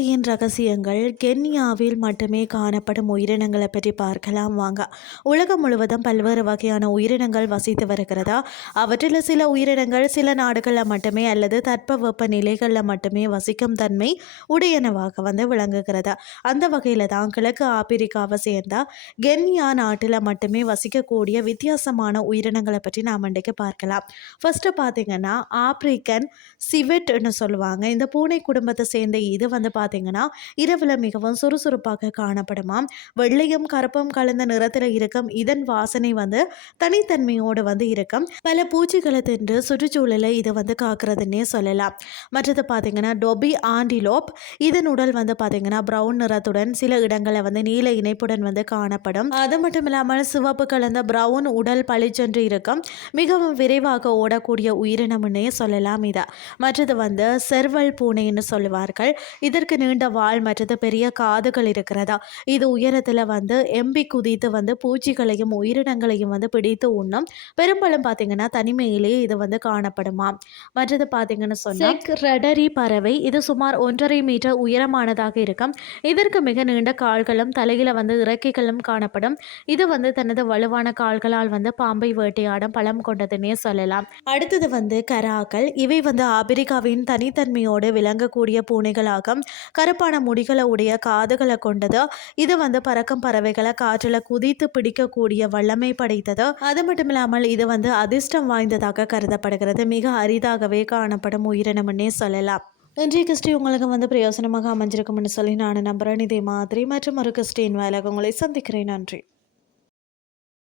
ரகசியங்கள் கென்யாவில் மட்டுமே காணப்படும் உயிரினங்களை பற்றி பார்க்கலாம் வாங்க. உலகம் முழுவதும் பல்வேறு வகையான உயிரினங்கள் வசித்து வருகிறதா? அவற்றில் சில உயிரினங்கள் சில நாடுகளில் மட்டுமே அல்லது தட்பவெப்ப நிலைகளில் மட்டுமே வசிக்கும் தன்மை உடையனவாக வந்து விளங்குகிறதா? அந்த வகையில் தான் கிழக்கு ஆப்பிரிக்காவை சேர்ந்தால் கென்யா நாட்டில் மட்டுமே வசிக்கக்கூடிய வித்தியாசமான உயிரினங்களை பற்றி நாம் இன்றைக்கு பார்க்கலாம். ஃபர்ஸ்ட்டு பார்த்தீங்கன்னா ஆப்பிரிக்கன் சிவெட்னு சொல்லுவாங்க. இந்த பூனை குடும்பத்தை சேர்ந்த இது வந்து பார்த்தீங்கன்னா இரவில் மிகவும் சுறுசுறுப்பாக காணப்படுமாம். வெள்ளையும் கருப்பும் கலந்த நிறத்தில் இருக்கும் இதன் வாசனை வந்து தனித்தன்மையோடு வந்து இருக்கும். பல பூச்சிகளை தின்று சுற்றுச்சூழலை இது வந்து காக்கிறதுன்னே சொல்லலாம். மற்றது பார்த்தீங்கன்னா டொபி ஆண்டிலோப். இதன் உடல் வந்து பார்த்தீங்கன்னா ப்ரௌன் நிறத்துடன் சில இடங்களை வந்து நீல இணைப்புடன் வந்து காணப்படும். அது மட்டும் இல்லாமல் சிவப்பு கலந்த ப்ரௌன் உடல் பளிச்சென்று இருக்கும். மிகவும் விரைவாக ஓடக்கூடிய உயிரினம்னே சொல்லலாம் இதை. மற்றது வந்து செர்வல் பூனைன்னு சொல்லுவார்கள். இதற்கு நீண்ட வால் மற்றது பெரிய காதுகள் இருக்கிறதா? இது உயரத்தில் வந்து எம்பி குதித்து வந்து பூச்சிகளையும் உயிரினங்களையும் வந்து பிடித்து உண்ணும். பெரும்பாலும் பார்த்தீங்கன்னா தனிமையிலேயே இது வந்து காணப்படுமா? மற்றது பார்த்தீங்கன்னு சொன்னால் ரெடரி பறவை இது சுமார் ஒன்றரை மீட்டர் உயரமானதாக இருக்கும். இதற்கு மிக நீண்ட கால்களும் தலையில் வந்து இறக்கைகளும் காணப்படும். இது வந்து தனது வலுவான கால்களால் வந்து பாம்பை வேட்டையாடும் பலம் கொண்டதுன்னே சொல்லலாம். அடுத்தது வந்து கராக்கள். இவை வந்து ஆப்பிரிக்காவின் தனித்தன்மையோடு விளங்கக்கூடிய பூனைகளாகும். கருப்பான முடிகளை உடைய காதுகளை கொண்டது. இது வந்து பறக்கும் பறவைகளை காற்றில் குதித்து பிடிக்கக்கூடிய வல்லமை படைத்தது. அது மட்டும் இல்லாமல் இது வந்து அதிர்ஷ்டம் வாய்ந்ததாக கருதப்படுகிறது. மிக அரிதாகவே காணப்படும் உயிரினம்னே சொல்லலாம். இன்றைய கிறிஸ்டி உங்களுக்கு வந்து பிரயோசனமாக அமைஞ்சிருக்கும்னு சொல்லி நான் நம்புகிறேன் இதே மாதிரி மற்றும் ஒரு கிறிஸ்டின் வேலை உங்களை சந்திக்கிறேன். நன்றி.